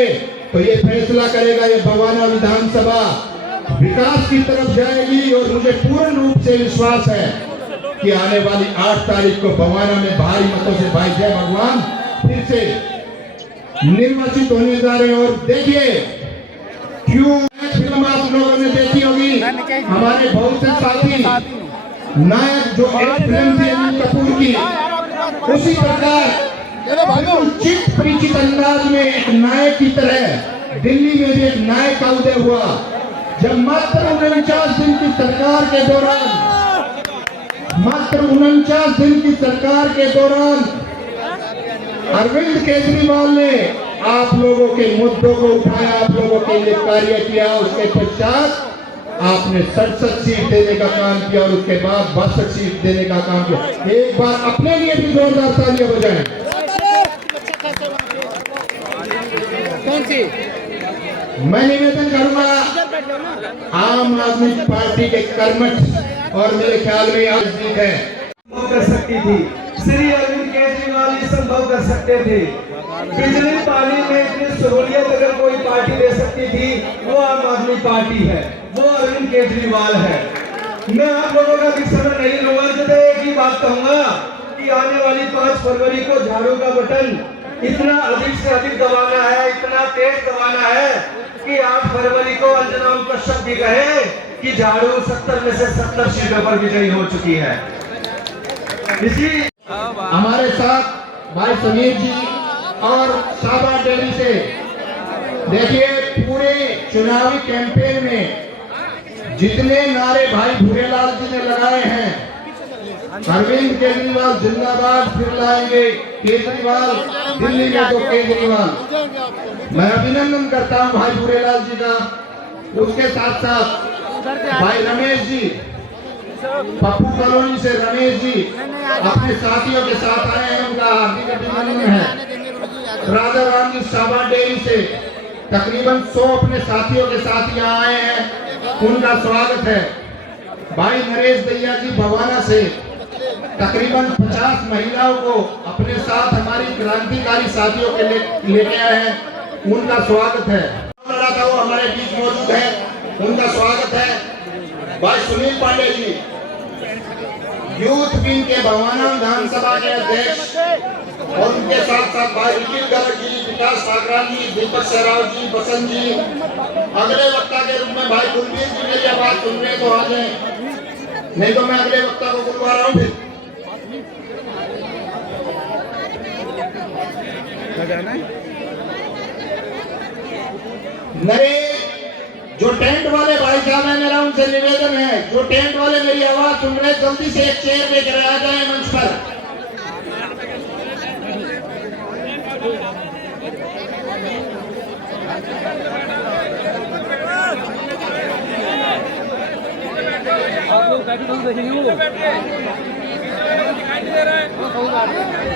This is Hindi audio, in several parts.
जाएंगे तो ये फैसला करेगा ये बवाना विधानसभा विकास की तरफ जाएगी। और मुझे पूर्ण रूप से विश्वास है कि आने वाली 8 तारीख को बवाना में भारी मतों से भाई जय भगवान फिर से निर्वाचित होने जा रहे हैं। और देखिए क्यों फिल्म आप लोगों ने देखी होगी, हमारे बहुत से साथी नायक जो एक फिल्म थी अनिल कपूर की, उसी प्रकार चित परिचित अंदाज में एक नायक की तरह दिल्ली में भी एक नायक का उदय हुआ जब मात्र 49 दिन की सरकार के दौरान, मात्र 49 दिन की सरकार के दौरान अरविंद केजरीवाल ने आप लोगों के मुद्दों को उठाया, आप लोगों के लिए कार्य किया। उसके पश्चात आपने 67 सीट देने का काम किया और उसके बाद 62 सीट देने का काम किया। एक बार अपने लिए भी जोरदार तालियां बजाएं। कौन सी? मैं निवेदन करूंगा आम आदमी पार्टी के कर्मठ और मेरे ख्याल में आज जीत है कर सकती थी, श्री अरविंद केजरीवाल ये संभव कर सकते थे। बिजली पानी में इतनी सहूलियत अगर कोई पार्टी दे सकती थी वो आम आदमी पार्टी है, वो अरविंद केजरीवाल है। मैं आप लोगों का भी समय नहीं लूंगा, एक ही बात कहूंगा कि आने वाली 5 फरवरी को झाड़ू का बटन इतना अधिक से अधिक दबाना है, इतना तेज दबाना है कि 8 फरवरी को अंजना कश्यप भी कहे कि झाड़ू 70 में से 70 सीटों पर विजयी हो चुकी है। इसी हमारे साथ भाई समीर जी और साबा डेली से देखिए पूरे चुनावी कैंपेन में जितने नारे भाई भूरेलाल जी ने लगाए हैं, अरविंद केजरीवाल जिंदाबाद, फिर लाएंगे केजरीवाल, दिल्ली में तो केजरीवाल। मैं अभिनंदन करता हूं भाई भूरेलाल जी का। उसके साथ साथ भाई रमेश जी, पप्पू कॉलोनी से रमेश जी अपने साथियों के साथ आए हैं, उनका हार्दिक अभिनंदन है। राधा राम जी साबा डेरी से तकरीबन 100 अपने साथियों के साथ यहाँ आए हैं, उनका स्वागत है। भाई नरेश दैया जी बवाना से तकरीबन 50 महिलाओं को अपने साथ हमारी क्रांतिकारी साथियों के लेके आए हैं, उनका स्वागत है। वो हमारे बीच मौजूद है, उनका स्वागत है। भाई सुनील पांडे जी यूथ विंग के बवाना विधानसभा के अध्यक्ष, और उनके साथ साथ भाई निखिल गर्ग जी, विकास ठाकरा जी, दीपक सहराव जी, बसंत जी। अगले वक्ता के रूप में भाई कुलबीर जी मेरी आवाज सुन रहे तो आ जाए, नहीं तो मैं अगले वक्ता को बुलवा रहा हूँ। फिर मेरे जो टेंट वाले भाई साहब है, मेरा उनसे निवेदन है, जो टेंट वाले मेरी आवाज सुन रहे जल्दी से एक चेयर लेकर आ जाए मंच पर।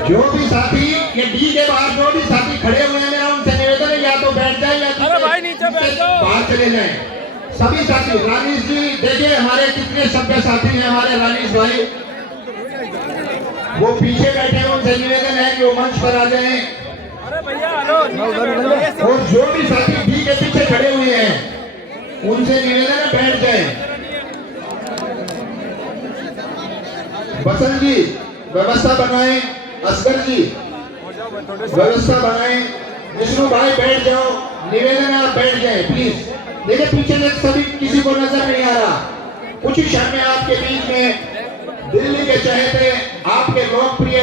जो भी साथी ये डी के बाहर जो भी साथी खड़े हुए हैं, मेरा उनसे निवेदन है या तो बैठ जाए या नीचे बाहर चले जाए। सभी साथी, रानीश जी देखिए हमारे कितने सभ्य साथी हैं हमारे रानीश भाई, वो पीछे बैठे हैं, उनसे निवेदन है कि वो मंच पर आ जाए। और जो भी साथी डी के पीछे खड़े हुए हैं उनसे निवेदन है बैठ जाए। बसंत जी व्यवस्था बनाएं, असगर जी व्यवस्था बनाएं, विष्णु भाई बैठ जाओ, निवेदन है आप बैठ जाएं प्लीज। देखिए पीछे से सभी किसी को नजर नहीं आ रहा। कुछ ही क्षण में आपके बीच में दिल्ली के चहेते, आपके लोकप्रिय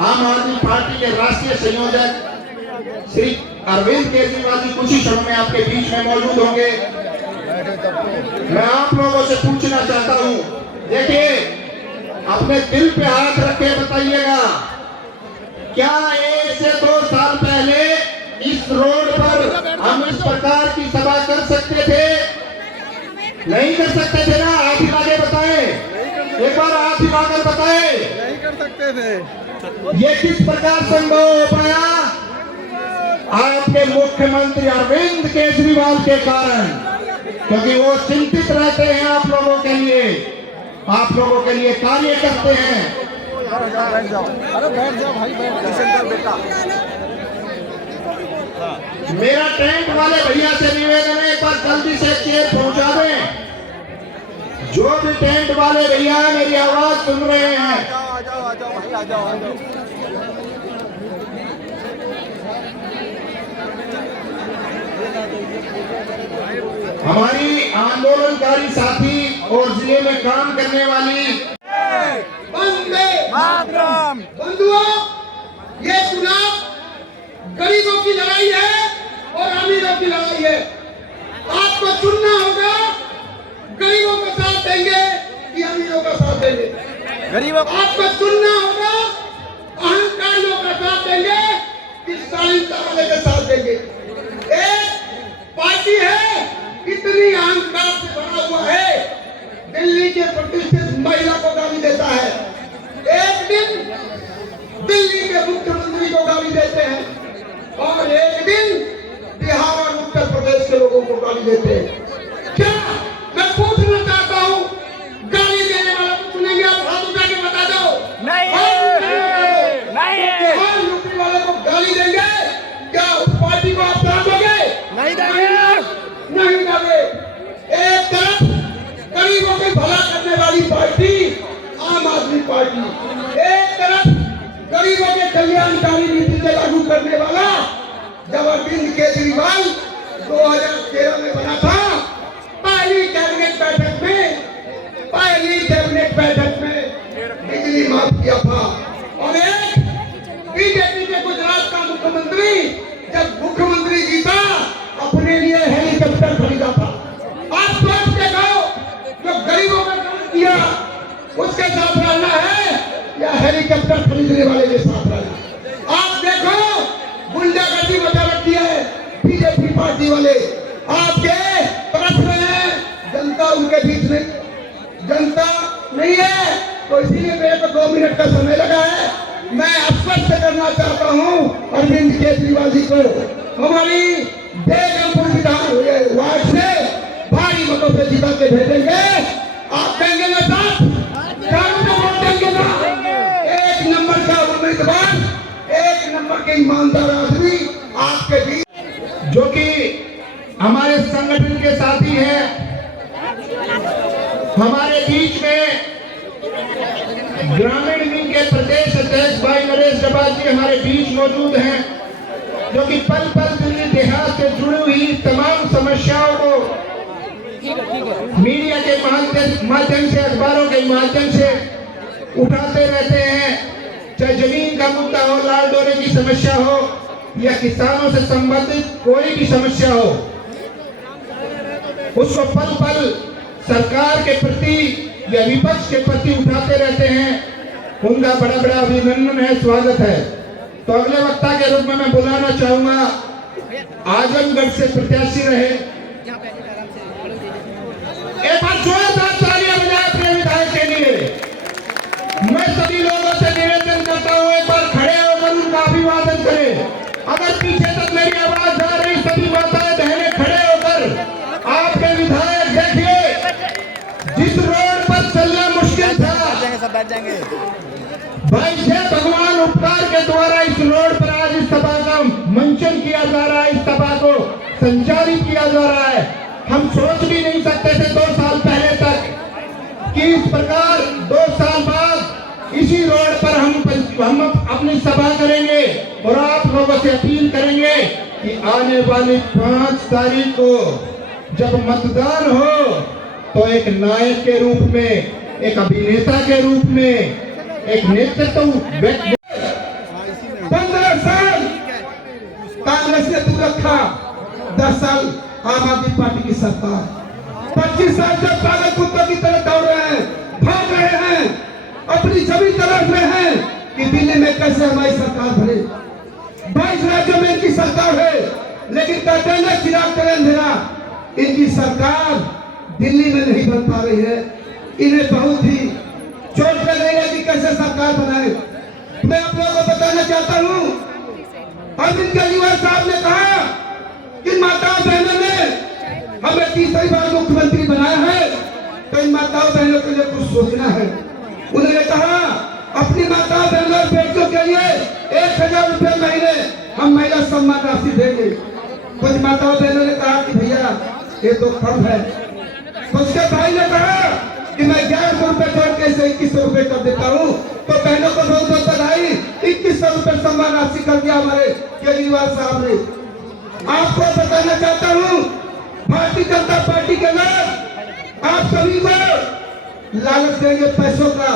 आम आदमी पार्टी के राष्ट्रीय संयोजक श्री अरविंद केजरीवाल जी कुछ ही क्षण में आपके बीच में मौजूद होंगे। मैं आप लोगों से पूछना चाहता हूं, देखिए अपने दिल पे हाथ रखे बताइएगा, क्या 1 से 2 साल पहले इस रोड पर हम इस प्रकार की सभा कर सकते थे? नहीं कर सकते थे ना? आप ही आगे बताएं, एक बार आप ही आकर बताएं, नहीं कर सकते थे। ये किस प्रकार संभव हो पाया? आपके मुख्यमंत्री अरविंद केजरीवाल के कारण, क्योंकि वो चिंतित रहते हैं आप लोगों के लिए, आप लोगों के लिए कार्य करते हैं। अरे बैठ जाओ भाई, बैठ बेटा। मेरा टेंट वाले भैया से निवेदन है, एक बार जल्दी से चेयर पहुंचा दें। जो भी टेंट वाले भैया मेरी आवाज सुन रहे हैं, हमारी आंदोलनकारी साथी और जिले में काम करने वाली वंदे मातरम। बंधुओं, ये चुनाव गरीबों की लड़ाई है और अमीरों की लड़ाई है। आपको चुनना होगा, गरीबों का साथ देंगे कि अमीरों का साथ देंगे। गरीबों आपको चुनना होगा, अहंकारियों का साथ देंगे कि शालीनता वाले का साथ देंगे। एक पार्टी है, इतनी अहंकार से भरा हुआ है, दिल्ली के प्रतिष्ठित महिला को गाली देता है, एक दिन दिल्ली के मुख्यमंत्री को गाली देते हैं और एक दिन बिहार और उत्तर प्रदेश के लोगों को गाली देते हैं। क्या मैं पूछना चाहता हूँ, गाली देने वाला को चुनेंगे? आप हाथ उठा के बता दो। नहीं, नहीं। बिहार यूपी वाले को गाली देंगे, क्या उस पार्टी को आप साथ दोगे? नहीं देंगे। नहीं दोगे। एक तरफ गरीबों के भला करने वाली पार्टी आम आदमी पार्टी, एक तरफ गरीबों के कल्याणकारी नीति को लागू करने वाला जब अरविंद केजरीवाल 2013 में बना था, पहली कैबिनेट बैठक में बिजली माफ किया था। और एक बीजेपी के गुजरात का मुख्यमंत्री जब मुख्यमंत्री जीता, अपने लिए हेलीकॉप्टर खरीदा था। आप सोच के कहो, जो गरीबों का काम किया उसके साथ रहना है या हेलीकॉप्टर खरीदने वाले के साथ रहना? आप देखो, गुंडागर्दी मचा रखी है बीजेपी पार्टी वाले, आपके तरफ में है, जनता उनके बीच में जनता नहीं है। तो इसीलिए मेरे को 2 मिनट का समय लगा है। मैं आश्वस्त करना चाहता हूं अरविंद केजरीवाल जी को, हमारी बेगमपुर विधान वार्ड से भारी मतों से जिता के भेजेंगे। आप देंगे ना साथ, वोट देंगे ना? एक नंबर का उम्मीदवार, एक नंबर के ईमानदार आदमी आपके बीच, जो कि हमारे संगठन के साथी हैं, हमारे बीच में ग्रामीण विंग के प्रदेश अध्यक्ष भाई नरेश डबाल जी हमारे बीच मौजूद हैं, जो कि पल पल दिल्ली देहात से जुड़ी हुई तमाम समस्याओं को मीडिया के माध्यम से, अखबारों के माध्यम से उठाते रहते हैं। चाहे जमीन का मुद्दा हो, लाल डोरे की समस्या हो या किसानों से संबंधित कोई भी समस्या हो, उसको पल पल सरकार के प्रति या विपक्ष के प्रति उठाते रहते हैं। उनका बड़ा बड़ा अभिनंदन है, स्वागत है। तो अगले वक्ता के रूप में मैं बुलाना चाहूंगा, आजमगढ़ से प्रत्याशी रहे, एक बार जोरदार तालियां बजाएं अपने विधायक के लिए। मैं सभी लोगों से निवेदन करता हूं, एक बार खड़े होकर उनका अभिवादन करें। अगर पीछे तक मेरी आवाज जा रही, सभी माताएं बहनें खड़े होकर आपके विधायक देखिए, जिस रोड पर चलना मुश्किल था, भाई जय भगवान उपकार के द्वारा इस रोड पर आज इस सभा का मंचन किया जा रहा है, इस सभा को संचालित किया जा रहा है। हम सोच भी नहीं सकते थे 2 साल पहले तक कि इस प्रकार 2 साल बाद इसी रोड पर हम अपनी सभा करेंगे और आप लोगों से अपील करेंगे कि आने वाली 5 तारीख को जब मतदान हो तो एक नायक के रूप में, एक अभिनेता के रूप में, एक नेतृत्व 15 साल कांग्रेस ने दूर रखा, 10 साल आम आदमी पार्टी की सरकार, 25 साल से पागल कुत्तों की तरह दौड़ रहे हैं, भाग रहे हैं, अपनी जमीन तलाश रहे हैं कि दिल्ली में कैसे हमारी सरकार बने। 22 राज्यों में इनकी सरकार है, लेकिन कहते हैं चिराग करे अंधेरा, इनकी सरकार दिल्ली में नहीं बन पा रही है। इन्हें बहुत ही चोट लग रही है कि कैसे सरकार बनाए। मैं आप लोगों को बताना चाहता हूँ, अरविंद केजरीवाल साहब ने कहा कि माताओं बहनों ने हमें 3री बार मुख्यमंत्री बनाया है, तो इन माताओं बहनों के लिए कुछ सोचना है। उन्होंने कहा अपनी माताओं बहनों बेटियों के लिए 1000 रुपए महीने हम महिला सम्मान राशि देंगे। कुछ माताओं बहनों ने कहा कि भैया ये तो कम है, तो उसके भाई ने कहा कि मैं 1100 रुपए छोड़ के इसे 2100 रुपए कर देता हूँ। तो बहनों को बहुत बहुत बधाई, 2100 रुपए सम्मान राशि कर दिया हमारे केजरीवाल साहब ने। आपको बताना चाहता हूँ, भारतीय जनता पार्टी के लोग आप सभी को लालच देंगे पैसों का,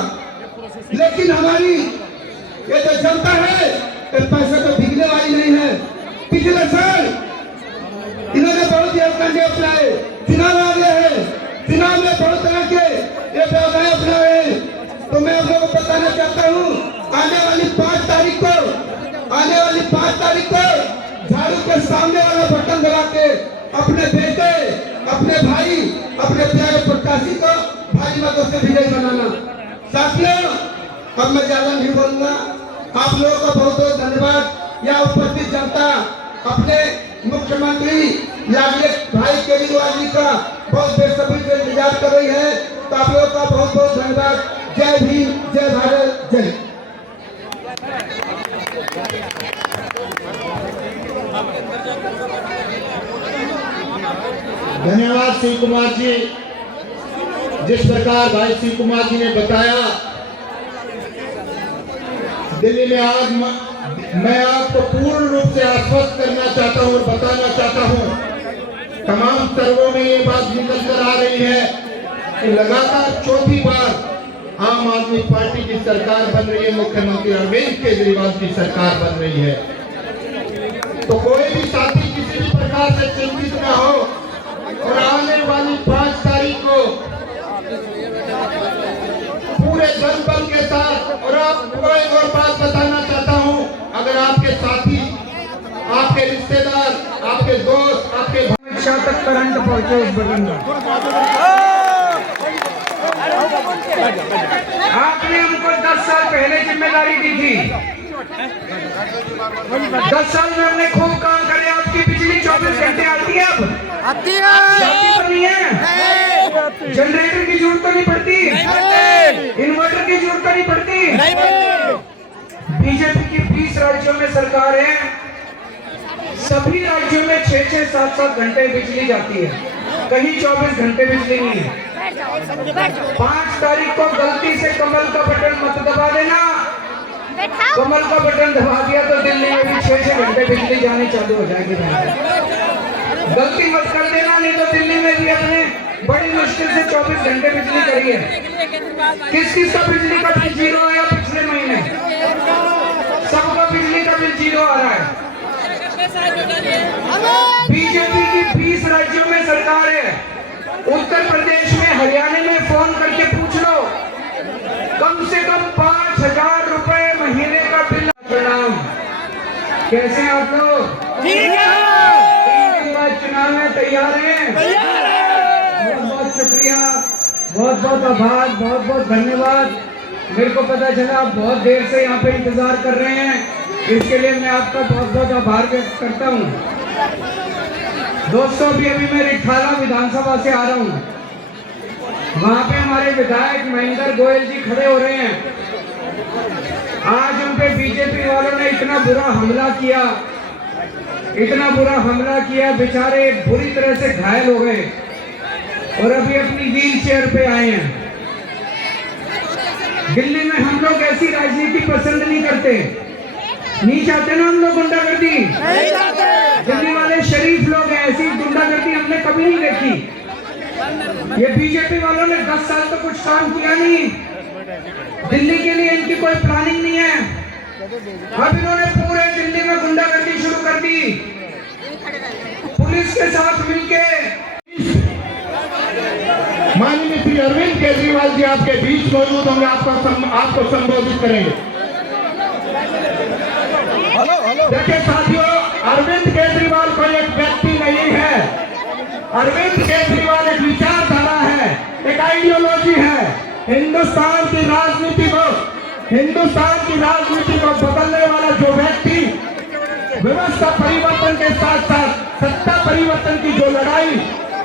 लेकिन हमारी ये जो जनता है ये पैसे तो बिकने वाली नहीं है। पिछले साल इन्होंने बहुत योजना अपनाए, चुनाव आ गया है, चुनाव में बहुत तरह के ये व्यवसाय अपनाए हैं। तो मैं आप लोगों को बताना चाहता हूँ, आने वाली 5 तारीख को झाड़ू के सामने वाला बटन दबा के अपने बेटे, अपने भाई, अपने प्यारे प्रत्याशी को भारी मतों से विजयी बनाना। साथियों, अब मैं ज्यादा नहीं बोलूंगा, आप लोगों का बहुत बहुत धन्यवाद। यहाँ उपस्थित जनता अपने मुख्यमंत्री लाडले भाई केजरीवाल जी का बहुत बेसब्री से इंतजार कर रही है, तो आप लोगों का बहुत बहुत धन्यवाद। जय भीम, जय भारत, जय। धन्यवाद शिव कुमार जी। जिस प्रकार भाई शिव कुमार जी ने बताया, दिल्ली में आज मैं आपको पूर्ण रूप से आश्वस्त करना चाहता हूं और बताना चाहता हूं, तमाम सर्वों में ये बात निकल कर आ रही है कि लगातार चौथी बार आम आदमी पार्टी की सरकार बन रही है, मुख्यमंत्री अरविंद केजरीवाल की सरकार बन रही है। तो कोई भी साथी किसी भी प्रकार से चिंतित न हो, और आने वाली 5 तारीख को पूरे जनबल के साथ, और आपको एक और बात बताना चाहता हूं, अगर आपके साथी, आपके रिश्तेदार, आपके दोस्त, आपके शाह तक करंट पहुंचे उस बटन पर। आपने हमको 10 साल पहले जिम्मेदारी दी थी, 10 साल में हमने खूब काम करे। आपकी बिजली 24 घंटे आती है, अब आती है, जनरेटर की जरूरत तो नहीं पड़ती, इन्वर्टर की जरूरत तो नहीं पड़ती। बीजेपी की 20 राज्यों में सरकार है, सभी राज्यों में 6-6, 7-7 घंटे बिजली जाती है, कहीं 24 घंटे बिजली नहीं है। 5 तारीख को गलती से कमल का बटन मत दबा देना। कमल का बटन दबा दिया तो दिल्ली में भी 6-6 घंटे बिजली जानी चालू हो जाएगी। गलती मत कर देना, नहीं तो दिल्ली में भी अपने बड़ी मुश्किल से 24 घंटे बिजली करी है। किस किस का बिजली का बिल 0 आया पिछले महीने? सबका बिजली का बिल 0 आ रहा है। बीजेपी की 20 राज्यों में सरकार है, उत्तर प्रदेश में, हरियाणा में फोन करके पूछ लो, कम से कम 5,000 रुपए महीने का बिल। प्रणाम, कैसे हैं आप लोग? चुनाव में तैयार हैं? बहुत बहुत शुक्रिया, बहुत बहुत आभार, बहुत बहुत धन्यवाद। मेरे को पता चला आप बहुत देर से यहाँ पे इंतजार कर रहे हैं, इसके लिए मैं आपका बहुत बहुत आभार व्यक्त करता हूँ। दोस्तों, अभी मैं रिठाला विधानसभा से आ रहा हूँ, वहाँ पे हमारे विधायक महेंद्र गोयल जी खड़े हो रहे हैं। आज उन पे बीजेपी वालों ने इतना बुरा हमला किया, इतना बुरा हमला किया, बेचारे बुरी तरह से घायल हो गए और अभी अपनी व्हील चेयर पे आए हैं। दिल्ली में हम लोग ऐसी राजनीति पसंद नहीं करते, नहीं चाहते ना हम लोग गुंडागर्दी। दिल्ली वाले शरीफ लोग हैं, ऐसी गुंडागर्दी हमने कभी नहीं देखी। ये बीजेपी वालों ने 10 साल तो कुछ काम किया नहीं, दिल्ली के लिए इनकी कोई प्लानिंग नहीं है। अब इन्होंने पूरे दिल्ली में गुंडागर्दी शुरू कर दी, पुलिस के साथ मिलके। माननीय श्री अरविंद केजरीवाल जी आपके बीच मौजूद होंगे, आपको संबोधित करेंगे। देखिए साथियों, अरविंद केजरीवाल कोई एक व्यक्ति नहीं है, अरविंद केजरीवाल एक विचारधारा है, एक आइडियोलॉजी है। हिंदुस्तान की राजनीति को बदलने वाला जो व्यक्ति, व्यवस्था परिवर्तन के साथ साथ सत्ता परिवर्तन की जो लड़ाई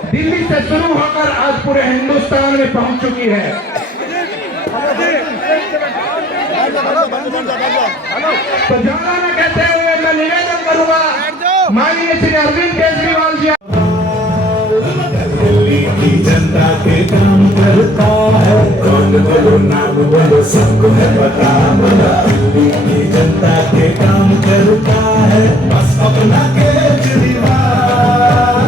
दिल्ली से शुरू होकर आज पूरे हिंदुस्तान में पहुंच चुकी है। तो ज्यादा न कहते हुए मैं निवेदन करूंगा माननीय श्री अरविंद केजरीवाल जी, दिल्ली की जनता के काम करता है, कौन बोलो नाम बोलो सबको है पता, दिल्ली की जनता के काम करता है, बस अपना केजरीवाल,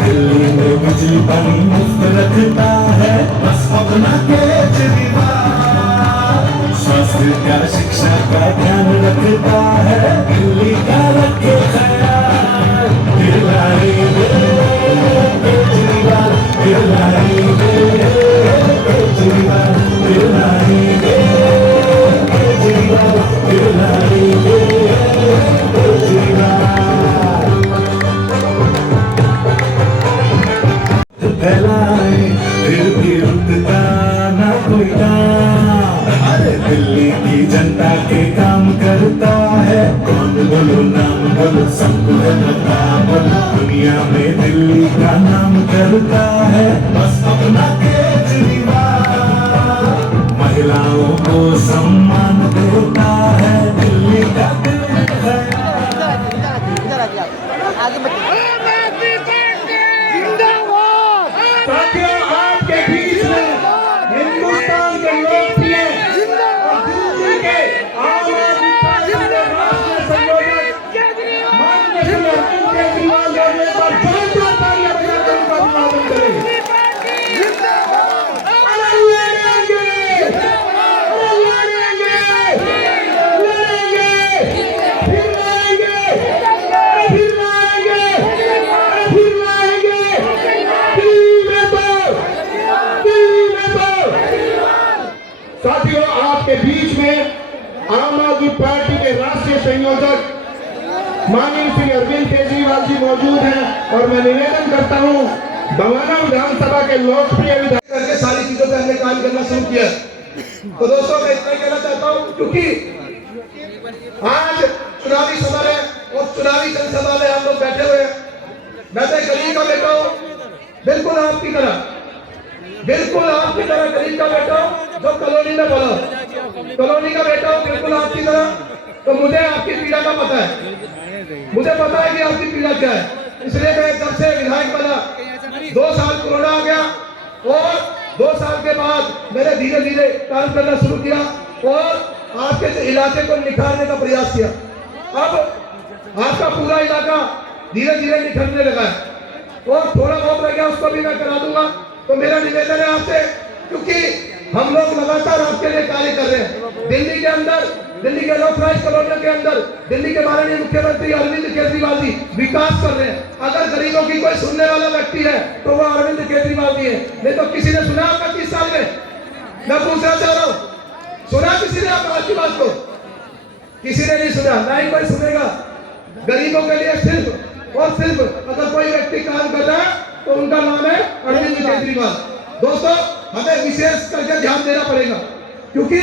दिल्ली में बिजली पानी मुफ्त रखता है, बस अपना केजरीवाल, स्वास्थ्य का शिक्षा का ध्यान रखता है, दिल्ली का रखे ख्याल, दिलाएंगे केजरीवाल, दिलाएंगे केजरीवाल, दिलाएंगे केजरीवाल, दिलाएंगे केजरीवाल, फैलाए फिर भी रुकता ना कोई काम, अरे दिल्ली की जनता के काम करता है, कौन बोलो नाम बोलो सबको है पता, बोलो दुनिया में दिल्ली का नाम करता है, बस अपना केजरीवाल, महिलाओं को सम्मान देता है, दिल्ली का दिल है। साथियों आपके बीच में हिंदुस्तान के लोकप्रिय और दिल्ली के आम आदमी पार्टी के राष्ट्रीय संयोजक माननीय श्री अरविंद केजरीवाल जी ने पर जोरदार तालियां बजाकर उनका अभिवादन करें। अरे लड़ेंगे, अरे लड़ेंगे, लड़ेंगे, फिर लड़ेंगे, फिर लड़ेंगे, फिर लड़ेंगे, साथियों आपके बीच में आम आदमी पार्टी के राष्ट्रीय संयोजक माननीय श्री अरविंद केजरीवाल जी मौजूद हैं और मैं निवेदन करता हूं बवाना विधानसभा के लोकप्रिय विधायक करके सारी चीजों पे हमने काम करना शुरू किया। तो दोस्तों मैं इतना ही कहना चाहता हूँ, क्योंकि आज चुनावी समय है और चुनावी जनसभा में हम लोग बैठे हुए हैं। मैं तो गरीब का बेटा हूँ, बिल्कुल आपकी तरह गरीब का बेटा हूँ, जो कॉलोनी में बोला कॉलोनी का बेटा हूँ, बिल्कुल आपकी तरह। तो मुझे आपकी पीड़ा का पता है, मुझे पता है कि आपकी पीड़ा क्या है, इसलिए मैं जब से विधायक बना 2 साल कोरोना आ गया और 2 साल के बाद मैंने धीरे धीरे काम करना शुरू किया और आपके इलाके को निखारने का प्रयास किया। अब आपका पूरा इलाका धीरे धीरे निखरने लगा है और थोड़ा बहुत रह गया, उसको भी मैं करा दूंगा। तो मेरा निवेदन है आपसे, क्योंकि हम लोग लगातार आपके लिए कार्य कर रहे हैं। दिल्ली के अंदर, दिल्ली के लोकराज कॉलोनियों के अंदर दिल्ली के माननीय मुख्यमंत्री अरविंद केजरीवाल जी विकास कर रहे हैं। अगर गरीबों की कोई सुनने वाला व्यक्ति है तो वो अरविंद केजरीवाल जी है। नहीं तो किसी ने सुना आपका 30 साल में? मैं पूछना चाह रहा हूँ, सुना किसी ने आपकी बात को? किसी ने नहीं सुना, ना ही कोई सुनेगा। गरीबों के लिए सिर्फ और सिर्फ अगर कोई व्यक्ति काम कर रहा है तो उनका नाम है अरविंद केजरीवाल। दोस्तों हमें विशेष करके ध्यान देना पड़ेगा, क्योंकि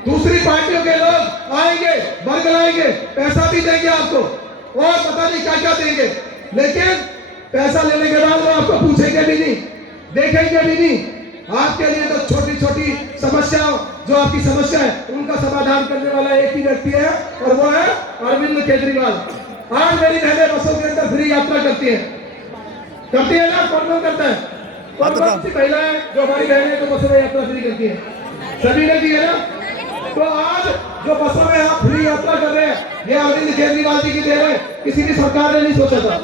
दूसरी पार्टियों के लोग आएंगे, वर्ग लाएंगे, पैसा भी देंगे आपको और पता नहीं क्या क्या देंगे, लेकिन पैसा लेने के बाद वो आपको पूछेंगे भी नहीं, देखेंगे भी नहीं। आपके लिए तो छोटी छोटी समस्याओं, जो आपकी समस्या है उनका समाधान करने वाला एक ही व्यक्ति है और वो है अरविंद केजरीवाल। आज मेरी बहनें बसों के अंदर फ्री यात्रा करती है ना? कौन करता है? कौन सी महिलाएं जो हमारी बहनें तो बसों में यात्रा फ्री करती है? सभी ने की है ना? तो आज जो बसों में आप फ्री यात्रा कर रहे हैं, ये अरविंद केजरीवाल जी की देन है। किसी भी सरकार ने नहीं सोचा था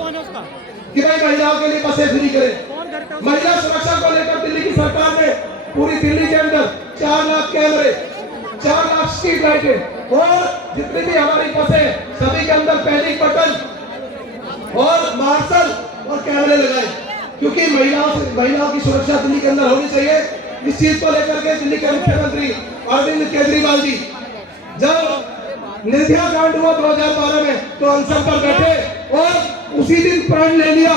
कि भाई महिलाओं के लिए बसें फ्री करें। महिला सुरक्षा को लेकर दिल्ली की सरकार ने पूरी दिल्ली के अंदर 4 लाख कैमरे, 4 लाख स्ट्रीट लाइटें और जितनी भी हमारी बसें सभी के अंदर पैनिक बटन और मार्शल और कैमरे लगाए, क्योंकि महिलाओं की सुरक्षा दिल्ली के अंदर होनी चाहिए। इस चीज को लेकर के दिल्ली के मुख्यमंत्री अरविंद केजरीवाल जी जब निर्भया कांड हुआ 2012 में तो अनशन पर बैठे और उसी दिन प्रण ले लिया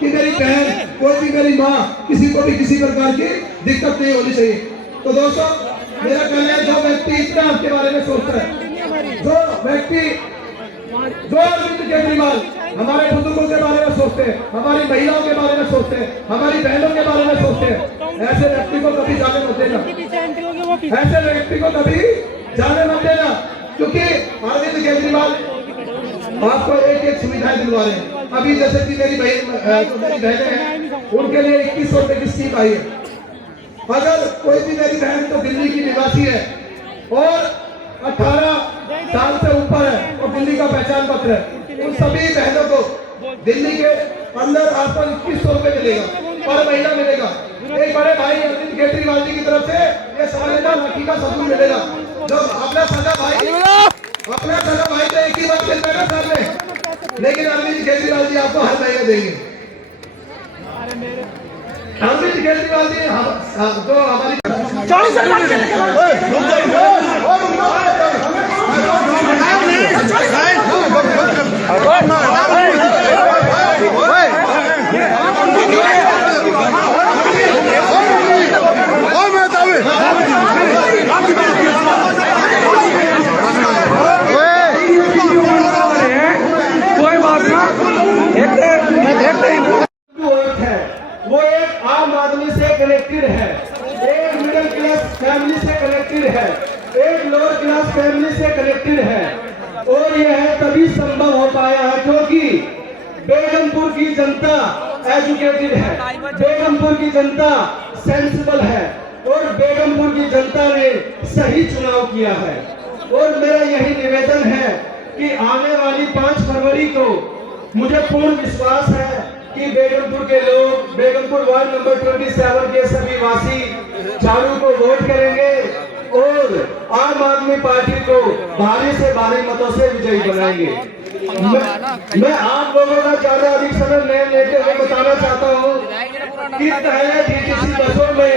कि मेरी बहन, कोई भी मेरी माँ, किसी को भी किसी प्रकार की दिक्कत नहीं होनी चाहिए। तो दोस्तों मेरा कहना है, जो व्यक्ति इतना आपके बारे में सोचता है, जो अरविंद केजरीवाल हमारे बुजुर्गों के बारे में सोचते हैं, हमारी महिलाओं के बारे में सोचते हैं, हमारी बहनों के बारे में सोचते हैं, ऐसे व्यक्ति को कभी जाने मत देना, ऐसे व्यक्ति को कभी जाने मत देना। आपको एक एक सुविधाएं दिलवा रहे हैं। अभी जैसे कि मेरी बहनें हैं, उनके लिए 2100 रुपए की स्कीम आई है। अगर कोई भी मेरी बहन तो दिल्ली की निवासी है और 18 साल से ऊपर है और दिल्ली का पहचान पत्र है, उन सभी बहनों को दिल्ली के अंदर आसपास 2100 रुपए मिलेगा, पर महीना मिलेगा। एक बड़े भाई अरविंद केजरीवाल जी की तरफ से ये 7,500 राखी का सबूत मिलेगा। जो अपना सगा भाई तो एक ही बात मिलता है ना साल में, लेकिन अरविंद केजरीवाल जी आपको हर महीने देंगे। अरविंद केजरीवाल जी जो हमारी वो एक आम आदमी से कनेक्टेड है, एक मिडिल क्लास फैमिली से कनेक्टेड है, एक लोअर क्लास फैमिली से कनेक्टेड है। और यह तभी संभव हो पाया है क्योंकि बेगमपुर की जनता एजुकेटेड है, बेगमपुर की जनता सेंसिबल है और बेगमपुर की जनता ने सही चुनाव किया है। और मेरा यही निवेदन है कि आने वाली 5 फरवरी को मुझे पूर्ण विश्वास है कि बेगमपुर के लोग, बेगमपुर वार्ड नंबर 27 के सभी वासी झाड़ू को वोट करेंगे और आम आदमी पार्टी को भारी से भारी मतों से विजयी बनाएंगे। मैं आप लोगों का ज्यादा अधिक समय नहीं लेते हुए बताना चाहता हूँ कि पहले डीटीसी बसों में